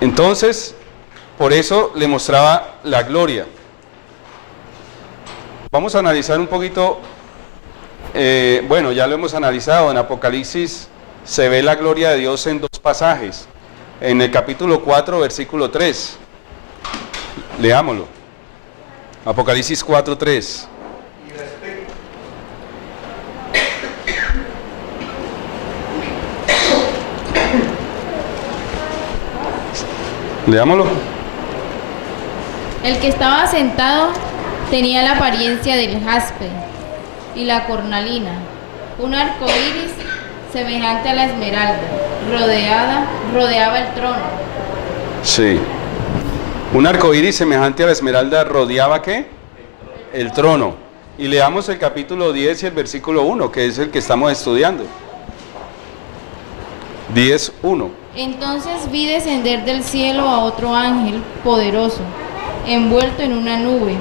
Entonces, por eso le mostraba la gloria. Vamos a analizar un poquito, bueno, ya lo hemos analizado, en Apocalipsis se ve la gloria de Dios en dos pasajes. En el capítulo 4, versículo 3. Leámoslo. Apocalipsis 4, 3. Leámoslo. El que estaba sentado tenía la apariencia del jaspe y la cornalina, un arco iris semejante a la esmeralda, rodeaba el trono. Sí. Un arco iris semejante a la esmeralda rodeaba ¿qué? El trono. Y leamos el capítulo 10 y el versículo 1, que es el que estamos estudiando. 10, 1. Entonces vi descender del cielo a otro ángel poderoso, envuelto en una nube,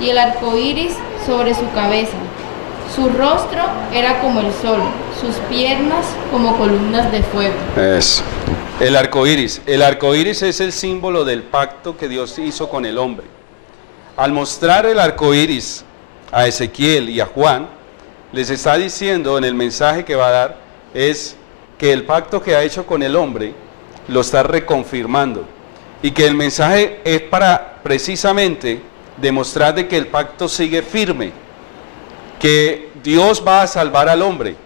y el arco iris sobre su cabeza. Su rostro era como el sol, sus piernas como columnas de fuego. Eso. El arco iris. El arco iris es el símbolo del pacto que Dios hizo con el hombre. Al mostrar el arco iris a Ezequiel y a Juan, les está diciendo en el mensaje que va a dar, es que el pacto que ha hecho con el hombre lo está reconfirmando. Y que el mensaje es para precisamente demostrar de que el pacto sigue firme, que Dios va a salvar al hombre,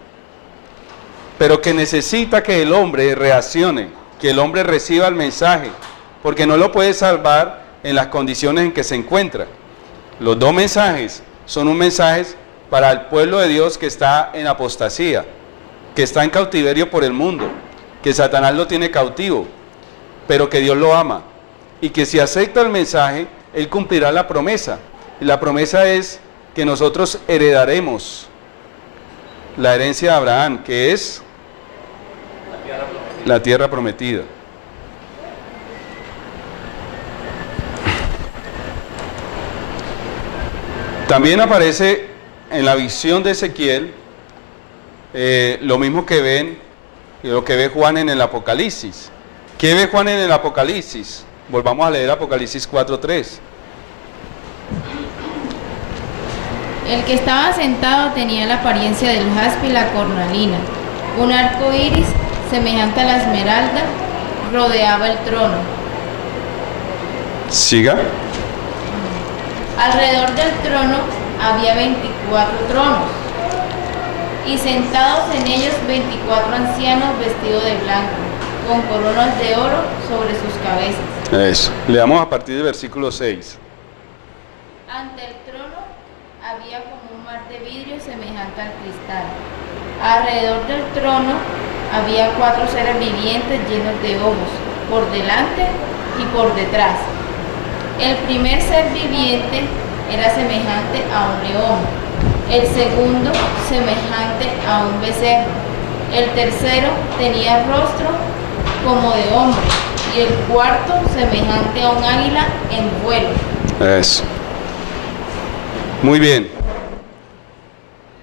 pero que necesita que el hombre reaccione, que el hombre reciba el mensaje, porque no lo puede salvar en las condiciones en que se encuentra. Los dos mensajes son un mensaje para el pueblo de Dios que está en apostasía, que está en cautiverio por el mundo, que Satanás lo tiene cautivo, pero que Dios lo ama, y que si acepta el mensaje, Él cumplirá la promesa. Y la promesa es que nosotros heredaremos la herencia de Abraham, que es la tierra prometida. También aparece en la visión de Ezequiel lo mismo que ven y lo que ve Juan en el Apocalipsis. ¿Qué ve Juan en el Apocalipsis? Volvamos a leer Apocalipsis 4:3. El que estaba sentado tenía la apariencia del jaspe y la cornalina, un arco iris semejante a la esmeralda rodeaba el trono. Siga. Alrededor del trono había 24 tronos, y sentados en ellos 24 ancianos vestidos de blanco, con coronas de oro sobre sus cabezas. Eso. Leamos a partir del versículo 6. Ante el trono había como un mar de vidrio semejante al cristal. Alrededor del trono había 4 seres vivientes llenos de ojos, por delante y por detrás. El primer ser viviente era semejante a un león, el segundo semejante a un becerro, el tercero tenía rostro como de hombre, y el cuarto semejante a un águila en vuelo. Eso. Muy bien.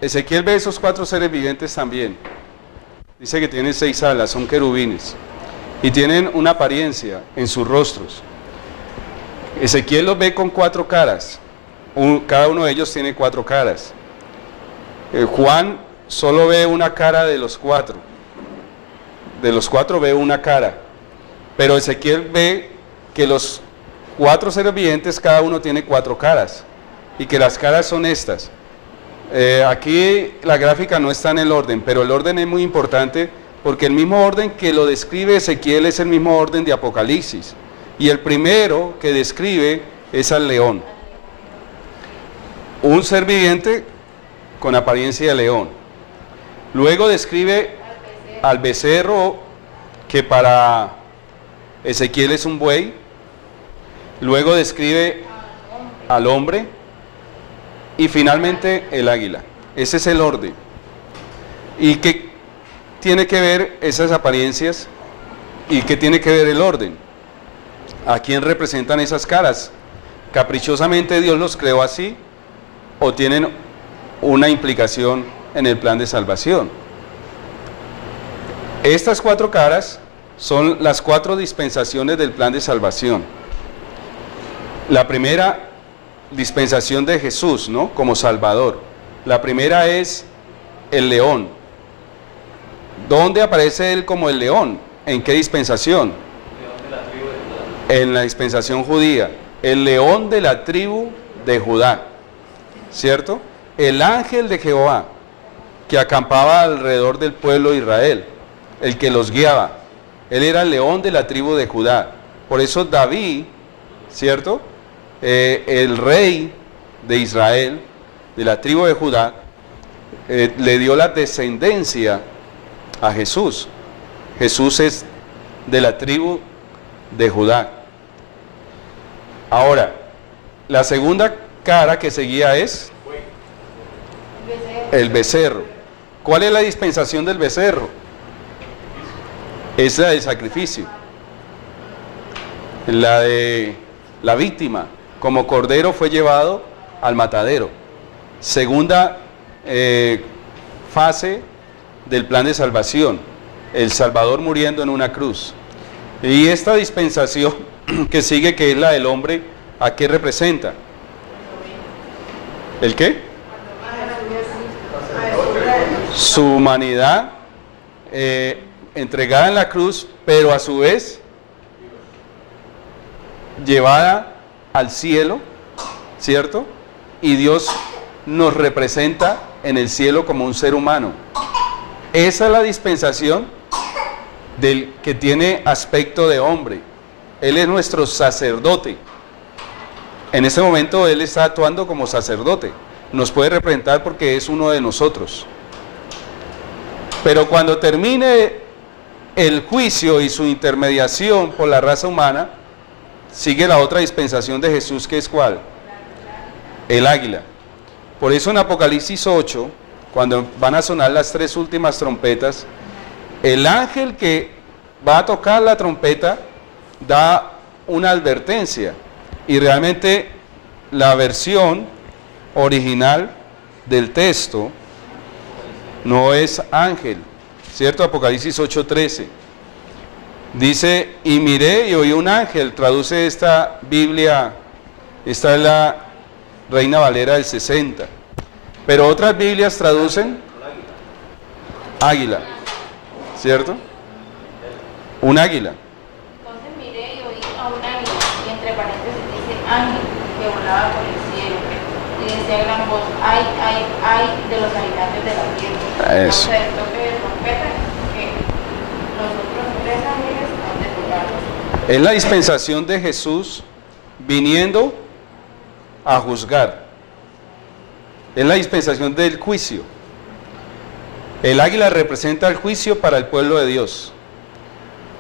Ezequiel ve esos 4 seres vivientes también. Dice que tienen 6 alas, son querubines, y tienen una apariencia en sus rostros. Ezequiel los ve con 4 caras. Cada uno de ellos tiene 4 caras. Juan solo ve una cara de los 4. De los 4 ve una cara. Pero Ezequiel ve que los 4 seres vivientes, cada uno tiene 4 caras. Y que las caras son estas. Aquí la gráfica no está en el orden, pero el orden es muy importante porque el mismo orden que lo describe Ezequiel es el mismo orden de Apocalipsis. Y el primero que describe es al león. Un ser viviente con apariencia de león. Luego describe al becerro, que para Ezequiel es un buey. Luego describe al hombre. Y finalmente el águila. Ese es el orden. ¿Y qué tiene que ver esas apariencias? ¿Y qué tiene que ver el orden? ¿A quién representan esas caras? ¿Caprichosamente Dios los creó así? ¿O tienen una implicación en el plan de salvación? Estas 4 caras son las 4 dispensaciones del plan de salvación. La primera dispensación de Jesús, ¿no?, como Salvador. La primera es el león. ¿Dónde aparece él como el león? ¿En qué dispensación? En la dispensación judía. El león de la tribu de Judá, ¿cierto? El ángel de Jehová que acampaba alrededor del pueblo de Israel, el que los guiaba. Él era el león de la tribu de Judá. Por eso David, ¿cierto?, el rey de Israel, de la tribu de Judá, le dio la descendencia a Jesús. Jesús es de la tribu de Judá. Ahora, la segunda cara que seguía es el becerro. ¿Cuál es la dispensación del becerro? Es la del sacrificio, la de la víctima. Como cordero fue llevado al matadero. Segunda fase del plan de salvación, el Salvador muriendo en una cruz. Y esta dispensación que sigue, que es la del hombre, ¿a qué representa? ¿El qué? Su humanidad entregada en la cruz, pero a su vez llevada al cielo, ¿cierto? Y Dios nos representa en el cielo como un ser humano. Esa es la dispensación del que tiene aspecto de hombre. Él es nuestro sacerdote. En este momento Él está actuando como sacerdote. Nos puede representar porque es uno de nosotros. Pero cuando termine el juicio y su intermediación por la raza humana, sigue la otra dispensación de Jesús, que es ¿cuál? El águila. Por eso en Apocalipsis 8, cuando van a sonar las 3 últimas trompetas, el ángel que va a tocar la trompeta da una advertencia. Y realmente la versión original del texto no es ángel, ¿cierto? Apocalipsis 8:13. Dice, y miré y oí un ángel, traduce esta Biblia, esta es la Reina Valera del 60, pero otras Biblias traducen águila, ¿cierto? Un águila. Entonces miré y oí a un águila, y entre paréntesis dice ángel, que volaba por el cielo, y decía a gran voz, ay de los habitantes de la tierra. Eso. O sea, el toque de trompeta, que los otros 3 ángeles han de tocarlos. Es la dispensación de Jesús viniendo a juzgar. Es la dispensación del juicio. El águila representa el juicio para el pueblo de Dios.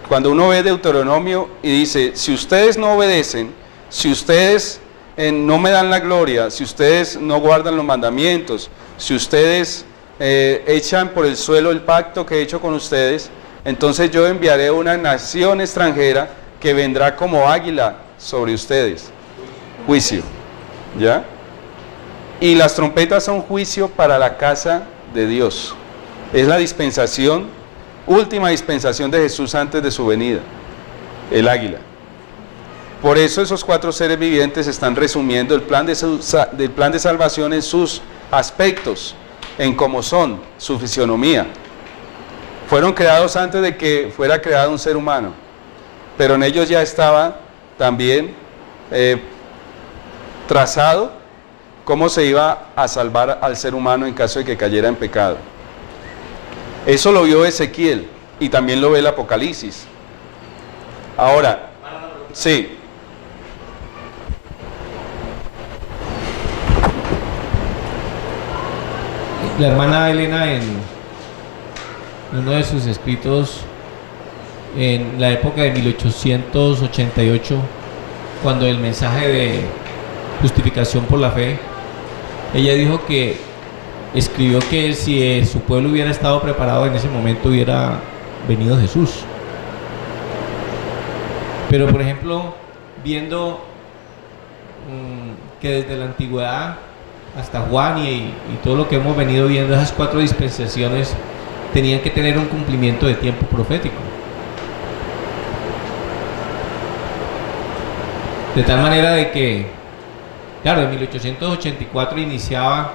Cuando uno ve Deuteronomio y dice, si ustedes no obedecen, si ustedes no me dan la gloria, si ustedes no guardan los mandamientos, si ustedes echan por el suelo el pacto que he hecho con ustedes, entonces yo enviaré una nación extranjera que vendrá como águila sobre ustedes. Juicio, ¿ya? Y las trompetas son juicio para la casa de Dios. Es la dispensación, última dispensación de Jesús antes de su venida, el águila. Por eso esos 4 seres vivientes están resumiendo el plan de salvación en sus aspectos, en cómo son, su fisionomía. Fueron creados antes de que fuera creado un ser humano, pero en ellos ya estaba también trazado cómo se iba a salvar al ser humano en caso de que cayera en pecado. Eso lo vio Ezequiel y también lo ve el Apocalipsis. Ahora, sí. La hermana Elena en uno de sus escritos en la época de 1888, cuando el mensaje de justificación por la fe, ella dijo que escribió que si su pueblo hubiera estado preparado en ese momento hubiera venido Jesús. Pero por ejemplo, viendo que desde la antigüedad hasta Juan y todo lo que hemos venido viendo, esas 4 dispensaciones tenían que tener un cumplimiento de tiempo profético. De tal manera de que, claro, en 1884 iniciaba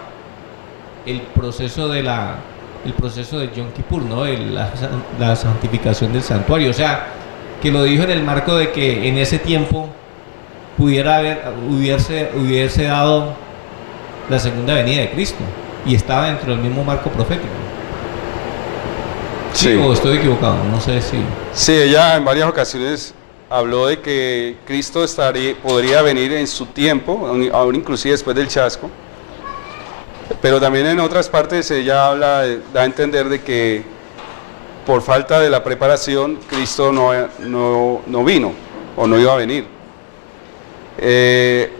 el proceso de Yom Kippur, ¿no? La santificación del santuario. O sea, que lo dijo en el marco de que en ese tiempo hubiese dado la segunda venida de Cristo y estaba dentro del mismo marco profético. Sí, o estoy equivocado, no sé si... Sí, ella en varias ocasiones habló de que Cristo podría venir en su tiempo, aún inclusive después del chasco, pero también en otras partes ella da a entender de que por falta de la preparación Cristo no vino o no iba a venir.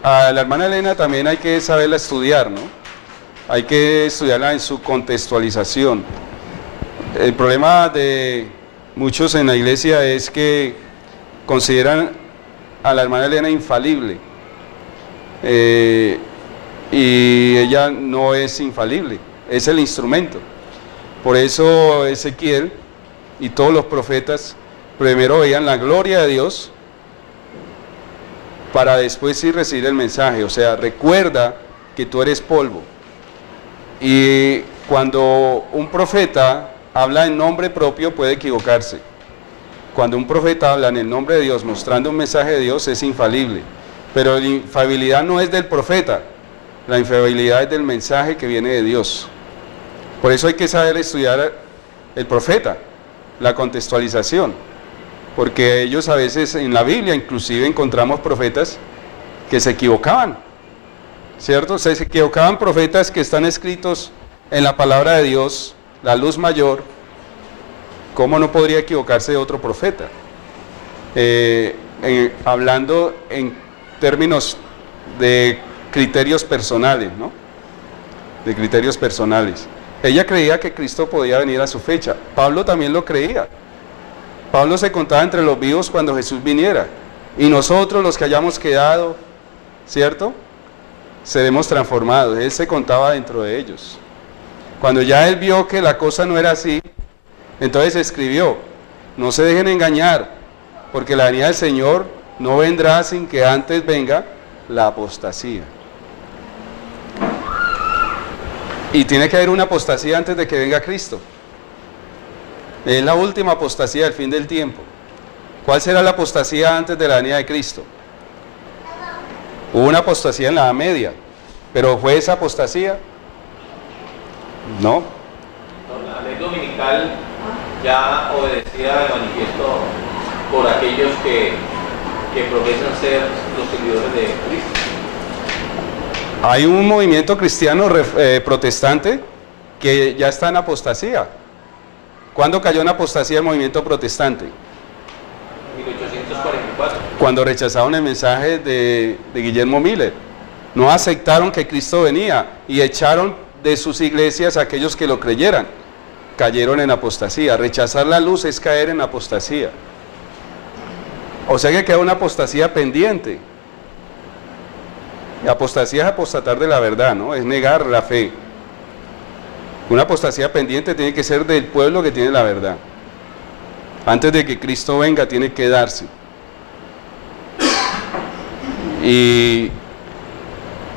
A la hermana Elena también hay que saberla estudiar, ¿no? Hay que estudiarla en su contextualización. El problema de muchos en la iglesia es que consideran a la hermana Elena infalible, y ella no es infalible, es el instrumento. Por eso Ezequiel y todos los profetas primero veían la gloria de Dios para después sí recibir el mensaje. O sea, recuerda que tú eres polvo. Y cuando un profeta habla en nombre propio puede equivocarse. Cuando un profeta habla en el nombre de Dios mostrando un mensaje de Dios es infalible. Pero la infalibilidad no es del profeta, la infalibilidad es del mensaje que viene de Dios. Por eso hay que saber estudiar el profeta, la contextualización, porque ellos a veces en la Biblia inclusive encontramos profetas que se equivocaban, ¿cierto? Se equivocaban profetas que están escritos en la palabra de Dios, la luz mayor. ¿Cómo no podría equivocarse de otro profeta? Hablando en términos de criterios personales, ¿no? De criterios personales. Ella creía que Cristo podía venir a su fecha. Pablo también lo creía. Pablo se contaba entre los vivos cuando Jesús viniera. Y nosotros, los que hayamos quedado, ¿cierto?, seremos transformados. Él se contaba dentro de ellos. Cuando ya él vio que la cosa no era así, entonces escribió: no se dejen engañar, porque la venida del Señor no vendrá sin que antes venga la apostasía. Y tiene que haber una apostasía antes de que venga Cristo. Es la última apostasía del fin del tiempo. ¿Cuál será la apostasía antes de la venida de Cristo? Hubo una apostasía en la Edad Media, pero ¿fue esa apostasía? No. La ley dominical ya obedecía el manifiesto por aquellos que profesan ser los seguidores de Cristo. Hay un movimiento cristiano protestante que ya está en apostasía. ¿Cuándo cayó en apostasía el movimiento protestante? 1844. Cuando rechazaron el mensaje de Guillermo Miller. No aceptaron que Cristo venía y echaron de sus iglesias a aquellos que lo creyeran. Cayeron en apostasía. Rechazar la luz es caer en apostasía. O sea que queda una apostasía pendiente. Apostasía es apostatar de la verdad, ¿no? Es negar la fe. Una apostasía pendiente tiene que ser del pueblo que tiene la verdad. Antes de que Cristo venga tiene que darse. Y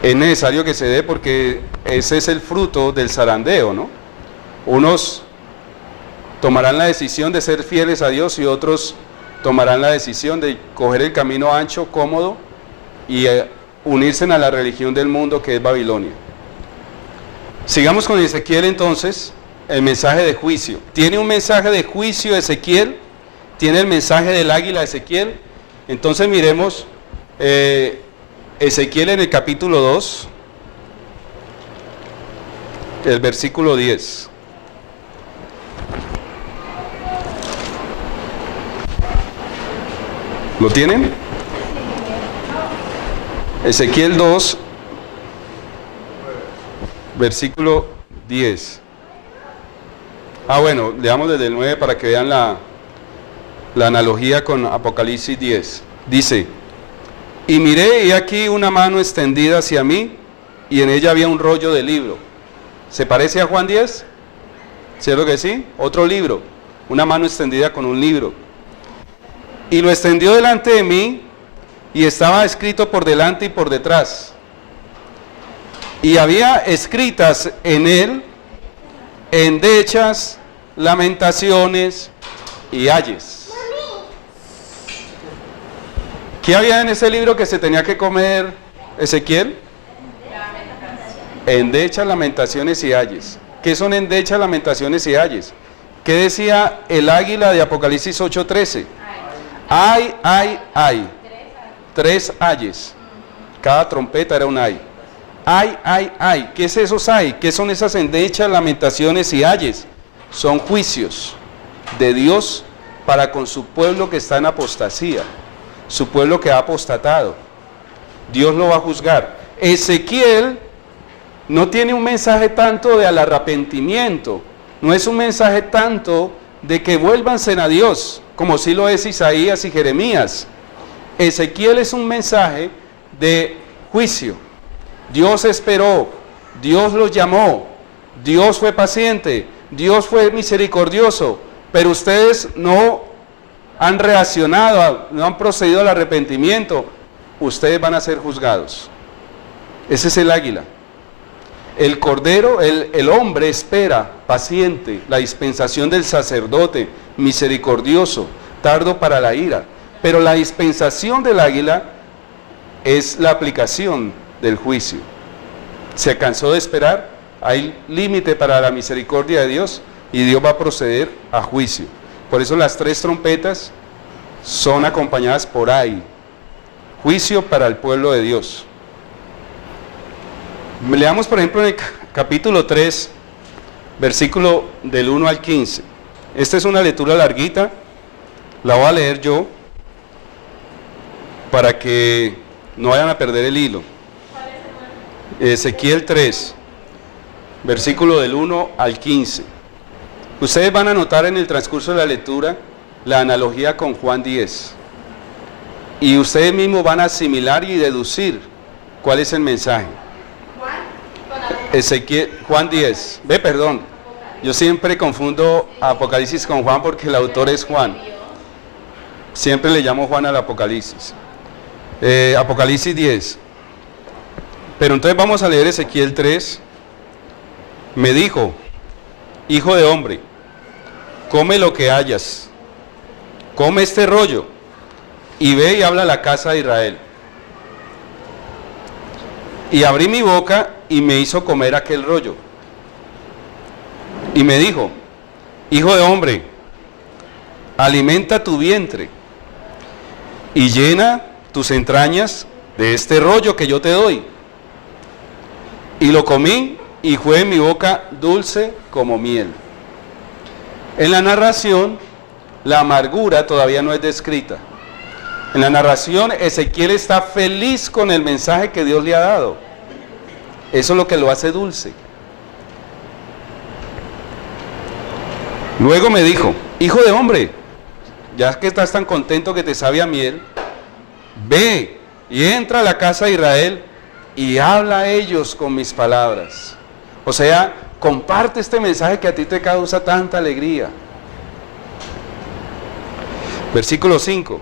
es necesario que se dé porque ese es el fruto del zarandeo, ¿no? Unos tomarán la decisión de ser fieles a Dios y otros tomarán la decisión de coger el camino ancho, cómodo y unirse a la religión del mundo que es Babilonia. Sigamos con Ezequiel entonces, el mensaje de juicio. Tiene un mensaje de juicio Ezequiel, tiene el mensaje del águila Ezequiel. Entonces miremos Ezequiel en el capítulo 2, el versículo 10. ¿Lo tienen? Ezequiel 2, versículo 10. Bueno, leamos desde el 9 para que vean la analogía con Apocalipsis 10. Dice: y miré y aquí una mano extendida hacia mí, y en ella había un rollo de libro. ¿Se parece a Juan 10? ¿Cierto que sí? Otro libro, una mano extendida con un libro. Y lo extendió delante de mí, y estaba escrito por delante y por detrás. Y había escritas en él endechas, lamentaciones y ayes. ¿Qué había en ese libro que se tenía que comer Ezequiel? Endechas, lamentaciones y ayes. ¿Qué son endechas, lamentaciones y ayes? ¿Qué decía el águila de Apocalipsis 8:13? Ay, ay, ay. 3 ayes. Cada trompeta era un ay. Ay, ay, ay. ¿Qué es esos ay? ¿Qué son esas endechas, lamentaciones y ayes? Son juicios de Dios para con su pueblo que está en apostasía, su pueblo que ha apostatado. Dios lo va a juzgar. Ezequiel no tiene un mensaje tanto de al arrepentimiento, no es un mensaje tanto de que vuélvanse a Dios, como sí lo es Isaías y Jeremías. Ezequiel es un mensaje de juicio. Dios esperó, Dios los llamó, Dios fue paciente, Dios fue misericordioso, pero ustedes no han reaccionado, no han procedido al arrepentimiento, ustedes van a ser juzgados. Ese es el águila. El cordero, el hombre espera, paciente, la dispensación del sacerdote, misericordioso, tardo para la ira, pero la dispensación del águila es la aplicación del juicio. Se cansó de esperar, hay límite para la misericordia de Dios y Dios va a proceder a juicio. Por eso las 3 trompetas son acompañadas por ay, juicio para el pueblo de Dios. Leamos por ejemplo en el capítulo 3, versículo del 1 al 15. Esta es una lectura larguita, la voy a leer yo para que no vayan a perder el hilo. Ezequiel 3, versículo del 1 al 15. Ustedes van a notar en el transcurso de la lectura la analogía con Juan 10. Y ustedes mismos van a asimilar y deducir cuál es el mensaje. Juan 10. Yo siempre confundo Apocalipsis con Juan porque el autor es Juan. Siempre le llamo Juan al Apocalipsis. Apocalipsis 10. Pero entonces vamos a leer Ezequiel 3. Me dijo, hijo de hombre, come lo que hayas, come este rollo, y ve y habla a la casa de Israel. Y abrí mi boca y me hizo comer aquel rollo. Y me dijo, hijo de hombre, alimenta tu vientre y llena tus entrañas de este rollo que yo te doy. Y lo comí y fue en mi boca dulce como miel. En la narración, la amargura todavía no es descrita. En la narración, Ezequiel está feliz con el mensaje que Dios le ha dado. Eso es lo que lo hace dulce. Luego me dijo, hijo de hombre, ya que estás tan contento que te sabe a miel, ve y entra a la casa de Israel y habla a ellos con mis palabras. O sea, comparte este mensaje que a ti te causa tanta alegría. Versículo 5.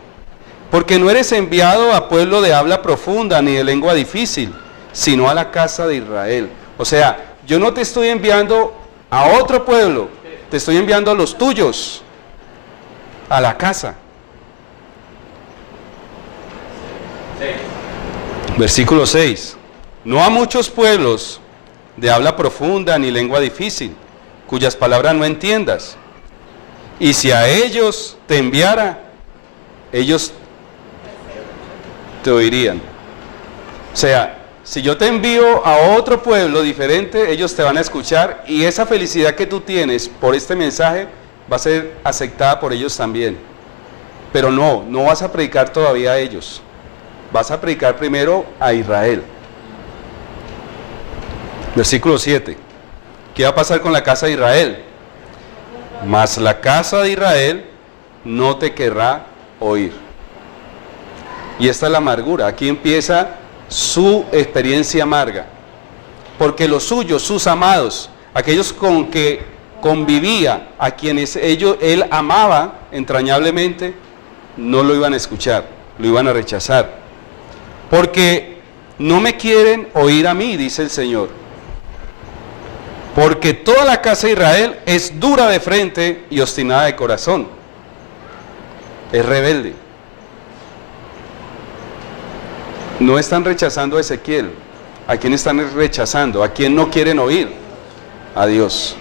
Porque no eres enviado a pueblo de habla profunda ni de lengua difícil, sino a la casa de Israel. O sea, yo no te estoy enviando a otro pueblo, te estoy enviando a los tuyos, a la casa. Versículo 6. No a muchos pueblos de habla profunda ni lengua difícil, cuyas palabras no entiendas. Y si a ellos te enviara, ellos te oirían. O sea, si yo te envío a otro pueblo diferente, ellos te van a escuchar y esa felicidad que tú tienes por este mensaje va a ser aceptada por ellos también. Pero no vas a predicar todavía a ellos. Vas a predicar primero a Israel. Versículo 7. ¿Qué va a pasar con la casa de Israel? Mas la casa de Israel no te querrá oír. Y esta es la amargura. Aquí empieza su experiencia amarga. Porque los suyos, sus amados, aquellos con que convivía, a quienes él amaba entrañablemente, no lo iban a escuchar, lo iban a rechazar. porque no me quieren oír a mí, dice el Señor. Porque toda la casa de Israel es dura de frente y obstinada de corazón. Es rebelde. No están rechazando a Ezequiel. ¿A quién están rechazando? ¿A quién no quieren oír? A Dios.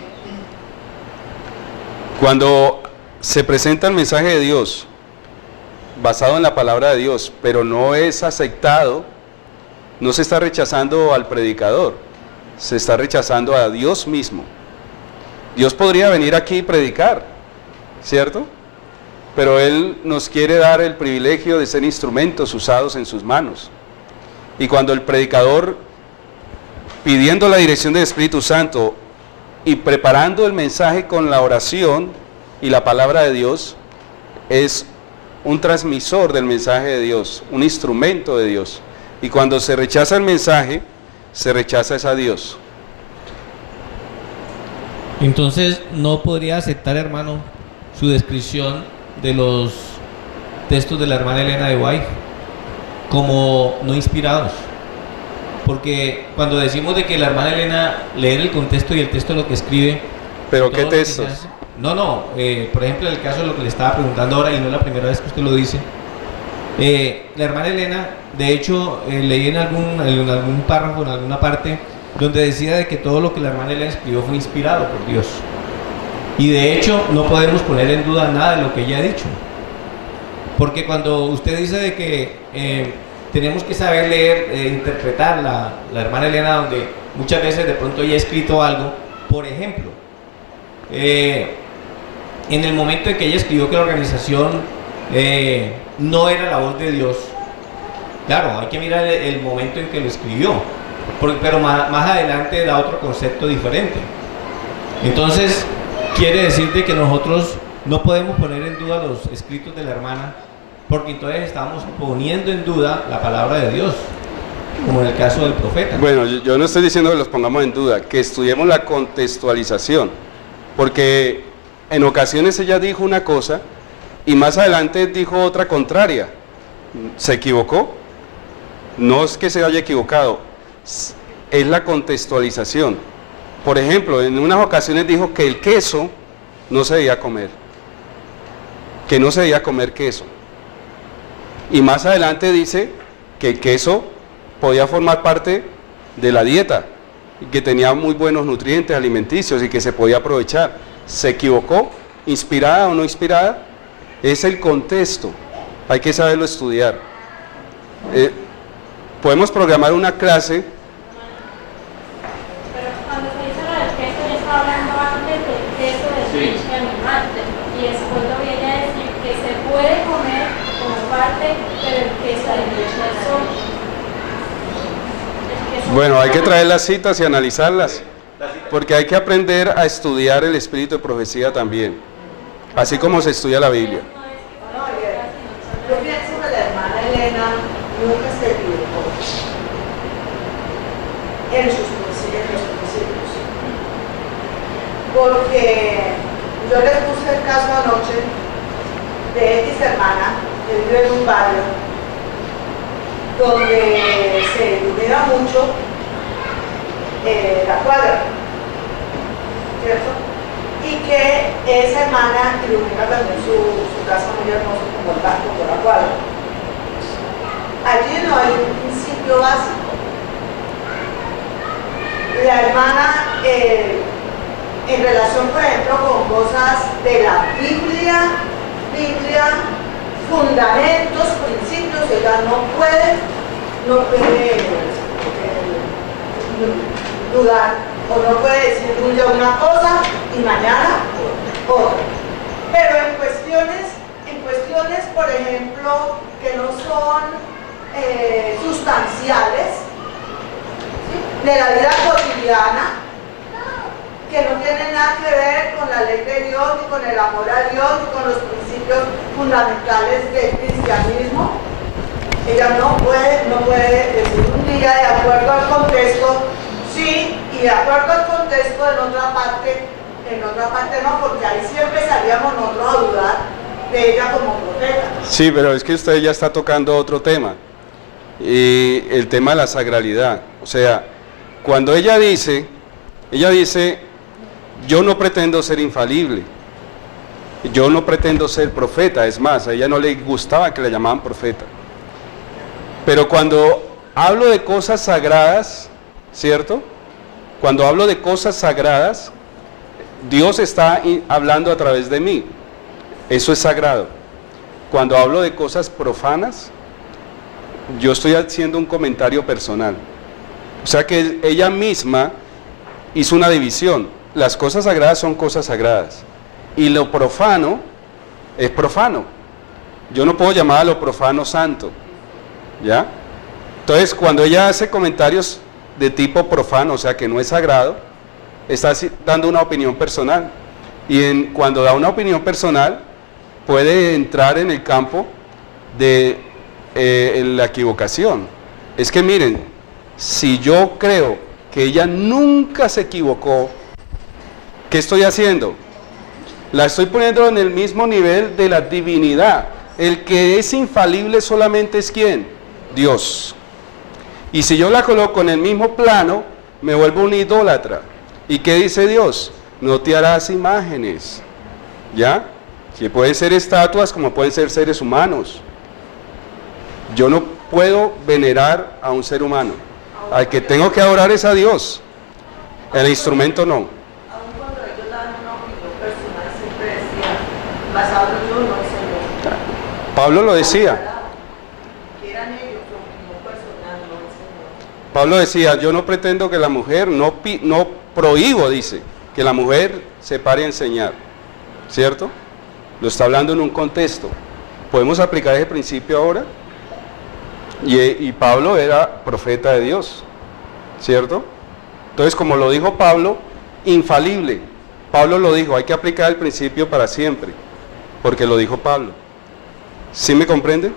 Cuando se presenta el mensaje de Dios, basado en la palabra de Dios, pero no es aceptado, no se está rechazando al predicador, se está rechazando a Dios mismo. Dios podría venir aquí y predicar, ¿cierto? Pero Él nos quiere dar el privilegio de ser instrumentos usados en sus manos. Y cuando el predicador, pidiendo la dirección del Espíritu Santo y preparando el mensaje con la oración y la palabra de Dios, es un transmisor del mensaje de Dios, un instrumento de Dios. Y cuando se rechaza el mensaje, se rechaza es a Dios. Entonces, ¿no podría aceptar, hermano, su descripción de los textos de la hermana Elena de White como no inspirados? Porque cuando decimos de que la hermana Elena leer el contexto y el texto de lo que escribe... ¿Pero qué textos? Por ejemplo, en el caso de lo que le estaba preguntando ahora, y no es la primera vez que usted lo dice, la hermana Elena, de hecho, leí en algún párrafo, en alguna parte, donde decía de que todo lo que la hermana Elena escribió fue inspirado por Dios. Y de hecho, no podemos poner en duda nada de lo que ella ha dicho. Porque cuando usted dice de que tenemos que saber leer, interpretar la hermana Elena, donde muchas veces de pronto ella ha escrito algo, por ejemplo, en el momento en que ella escribió que la organización no era la voz de Dios, claro, hay que mirar el momento en que lo escribió, pero más adelante da otro concepto diferente. Entonces, quiere decir que nosotros no podemos poner en duda los escritos de la hermana, porque entonces estamos poniendo en duda la palabra de Dios, como en el caso del profeta. Bueno, yo no estoy diciendo que los pongamos en duda, que estudiemos la contextualización, porque en ocasiones ella dijo una cosa y más adelante dijo otra contraria. ¿Se equivocó? No es que se haya equivocado, es la contextualización. Por ejemplo, en unas ocasiones dijo que el queso no se debía comer, que no se debía comer queso. Y más adelante dice que el queso podía formar parte de la dieta, y que tenía muy buenos nutrientes alimenticios y que se podía aprovechar. ¿Se equivocó? ¿Inspirada o no inspirada? Es el contexto, hay que saberlo estudiar. Podemos programar una clase. Pero cuando se dice lo del queso, ya estaba hablando antes del queso del leche animal, y después lo viene a decir que se puede comer como parte, pero el queso de leche es solo. Bueno, hay que traer las citas y analizarlas, porque hay que aprender a estudiar el espíritu de profecía también, así como se estudia la Biblia. Yo pienso que la hermana Elena nunca se equivocó en los principios, porque yo les puse el caso anoche de X hermana que vive en un barrio donde se ilumina mucho la cuadra, ¿cierto? Y que esa hermana ilumina también su casa muy hermoso como el barco por la cuadra. Allí no hay un principio básico. La hermana, en relación, por ejemplo, con cosas de la Biblia, fundamentos, principios, ella no puede dudar, o no puede decir un día una cosa y mañana otra. Pero en cuestiones, por ejemplo, que no son sustanciales, ¿sí?, de la vida cotidiana, que no tienen nada que ver con la ley de Dios, ni con el amor a Dios, ni con los principios fundamentales del cristianismo. Ella no puede decir un día de acuerdo al contexto, sí, y de acuerdo al contexto en otra parte no, porque ahí siempre salíamos nosotros a dudar de ella como profeta. Sí, pero es que usted ya está tocando otro tema. y el tema de la sagralidad. O sea, cuando ella dice, yo no pretendo ser infalible, yo no pretendo ser profeta, es más, a ella no le gustaba que le llamaban profeta. Pero cuando hablo de cosas sagradas, ¿cierto? Cuando hablo de cosas sagradas, Dios está hablando a través de mí. Eso es sagrado. Cuando hablo de cosas profanas, yo estoy haciendo un comentario personal. O sea que ella misma hizo una división. Las cosas sagradas son cosas sagradas. Y lo profano es profano. Yo no puedo llamar a lo profano santo. ¿Ya? Entonces, cuando ella hace comentarios de tipo profano, o sea que no es sagrado, está dando una opinión personal. Y cuando da una opinión personal, puede entrar en el campo de la equivocación. Es que miren, si yo creo que ella nunca se equivocó, ¿qué estoy haciendo? La estoy poniendo en el mismo nivel de la divinidad. El que es infalible solamente es ¿quién? Dios. Y si yo la coloco en el mismo plano, me vuelvo un idólatra. ¿Y qué dice Dios? No te harás imágenes. ¿Ya? Que pueden ser estatuas como pueden ser seres humanos. Yo no puedo venerar a un ser humano. Al que tengo que adorar es a Dios. El instrumento no. Aun cuando ellos dan una opinión personal, siempre decían, basado en Dios, no es en Dios. Pablo lo decía. Que eran ellos, su opinión personal, no es en Dios. Pablo decía, yo no pretendo que la mujer, no prohíbo, dice, que la mujer se pare a enseñar. ¿Cierto? Lo está hablando en un contexto. ¿Podemos aplicar ese principio ahora? Y Pablo era profeta de Dios, ¿cierto? Entonces, como lo dijo Pablo, infalible. Pablo lo dijo, hay que aplicar el principio para siempre, porque lo dijo Pablo. ¿Sí me comprende?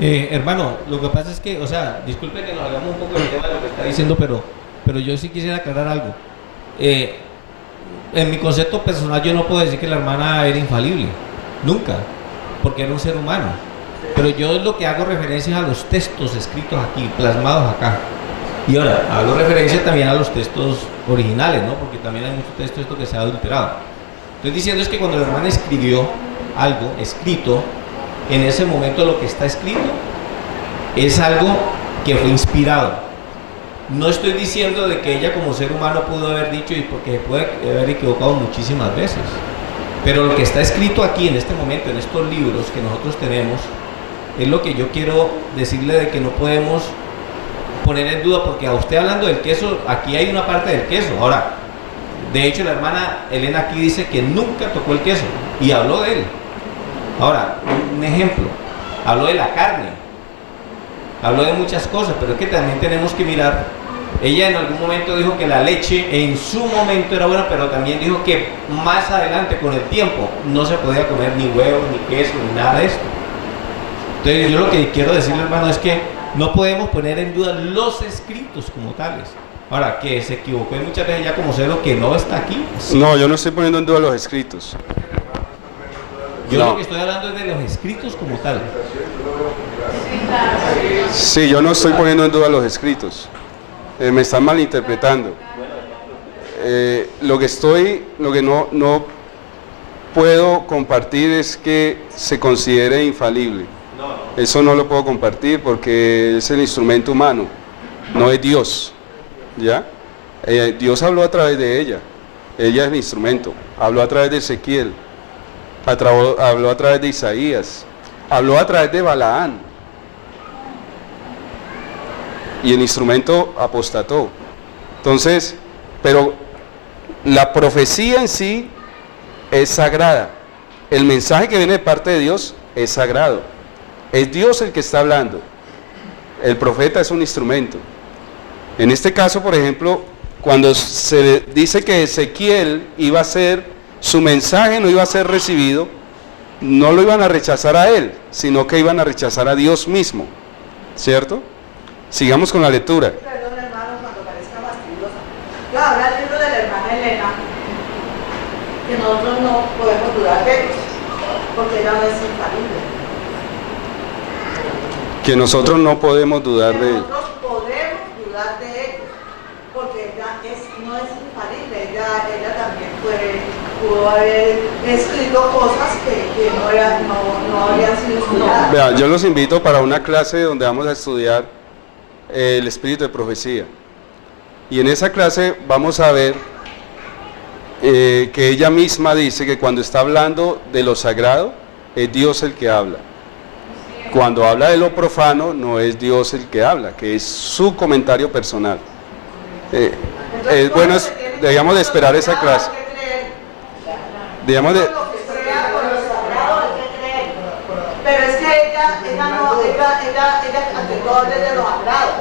Hermano, lo que pasa es que, o sea, disculpe que nos hagamos un poco del tema de lo que está diciendo, pero yo sí quisiera aclarar algo. En mi concepto personal yo no puedo decir que la hermana era infalible, nunca, porque era un ser humano. Pero yo lo que hago referencia a los textos escritos aquí, plasmados acá. Y ahora, hago referencia también a los textos originales, ¿no? Porque también hay mucho texto esto que se ha adulterado. Estoy diciendo es que cuando la hermana escribió algo escrito, en ese momento lo que está escrito es algo que fue inspirado. No estoy diciendo de que ella como ser humano pudo haber dicho y porque puede haber equivocado muchísimas veces. Pero lo que está escrito aquí en este momento, en estos libros que nosotros tenemos, es lo que yo quiero decirle de que no podemos poner en duda, porque a usted hablando del queso, aquí hay una parte del queso. Ahora, de hecho la hermana Elena aquí dice que nunca tocó el queso y habló de él. Ahora, un ejemplo, habló de la carne, habló de muchas cosas, pero es que también tenemos que mirar. Ella en algún momento dijo que la leche en su momento era buena, pero también dijo que más adelante con el tiempo no se podía comer ni huevo, ni queso, ni nada de esto. Entonces yo lo que quiero decirle, hermano, es que no podemos poner en duda los escritos como tales. Ahora, que se equivocó muchas veces ya como cero que no está aquí. Sí. No, yo no estoy poniendo en duda los escritos. Yo No. lo que estoy hablando es de los escritos como tal. Sí, yo no estoy poniendo en duda los escritos. Me están malinterpretando. Lo que no puedo compartir es que se considere infalible. Eso no lo puedo compartir porque es el instrumento humano, no es Dios. ¿Ya? Dios habló a través de ella. Ella es el instrumento. Habló a través de Ezequiel. Habló a través de Isaías. Habló a través de Balaán. Y el instrumento apostató. Entonces, pero la profecía en sí es sagrada. El mensaje que viene de parte de Dios es sagrado. Es Dios el que está hablando. El profeta es un instrumento. En este caso, por ejemplo, cuando se dice que Ezequiel iba a ser, su mensaje no iba a ser recibido, no lo iban a rechazar a él, sino que iban a rechazar a Dios mismo. ¿Cierto? Sigamos con la lectura. Perdón, hermano, cuando parezca fastidiosa. Yo hablo del libro de la hermana Elena, que nosotros no podemos dudar de ellos, porque ella no es infalible. Que nosotros no podemos dudar de él. Nosotros podemos dudar de ellos, porque ella no es infalible, ella también pudo haber escrito cosas que no habían sido estudiadas. Vea, yo los invito para una clase donde vamos a estudiar el espíritu de profecía. Y en esa clase vamos a ver que ella misma dice que cuando está hablando de lo sagrado, es Dios el que habla. Cuando habla de lo profano, no es Dios el que habla, que es su comentario personal. Bueno, debíamos de esperar esa clase. Debíamos de... Pero es que ella ante todo habla de lo sagrado.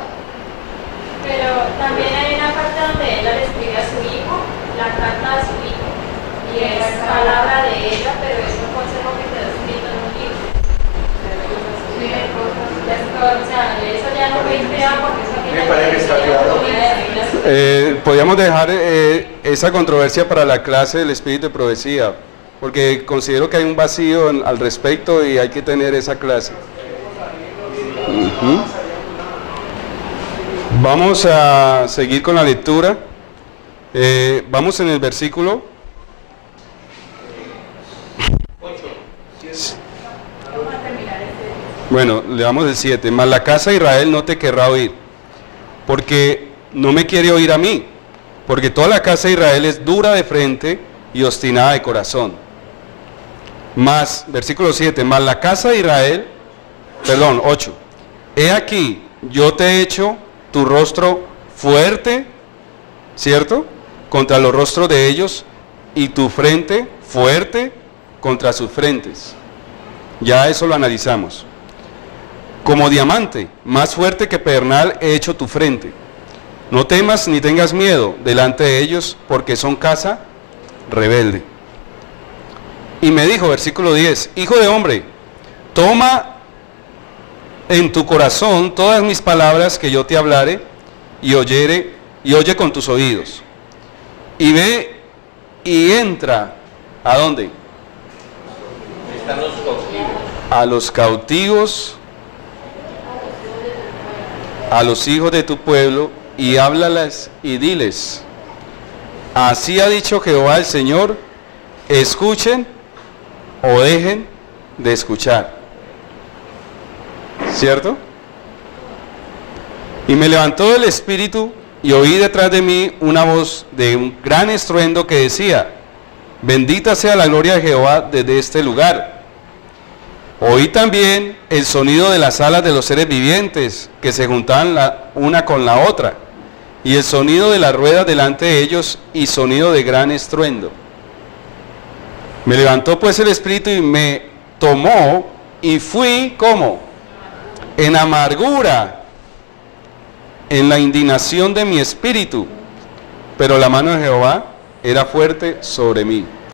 Pero también hay una parte donde ella le escribe a su hijo, la carta a su hijo, y es palabra de ella, pero es un consejo que quedó escrito en un libro. O sea, eso ya no fue inspirado porque eso que Me parece que está claro. Podríamos dejar esa controversia para la clase del espíritu de profecía, porque considero que hay un vacío al respecto y hay que tener esa clase. Vamos a seguir con la lectura. Vamos en el versículo 8. Bueno, le damos el 7. Mas la casa de Israel no te querrá oír, porque no me quiere oír a mí, porque toda la casa de Israel es dura de frente y obstinada de corazón. Mas, versículo 7, mas la casa de Israel, 8, he aquí, yo te he hecho tu rostro fuerte, ¿cierto?, contra los rostros de ellos, y tu frente fuerte contra sus frentes. Ya eso lo analizamos. Como diamante, más fuerte que pedernal he hecho tu frente. No temas ni tengas miedo delante de ellos, porque son casa rebelde. Y me dijo, versículo 10, hijo de hombre, toma en tu corazón todas mis palabras que yo te hablare, y oye con tus oídos. Y ve y entra, ¿a dónde? Están los cautivos. A los cautivos, a los hijos de tu pueblo, y háblales y diles, así ha dicho Jehová el Señor, escuchen o dejen de escuchar. ¿Cierto? Y me levantó el espíritu y oí detrás de mí una voz de un gran estruendo que decía, bendita sea la gloria de Jehová desde este lugar. Oí también el sonido de las alas de los seres vivientes que se juntaban una con la otra, y el sonido de las ruedas delante de ellos, y sonido de gran estruendo. Me levantó pues el espíritu y me tomó, y fui, ¿cómo? En amargura, en la indignación de mi espíritu, pero la mano de Jehová era fuerte sobre mí.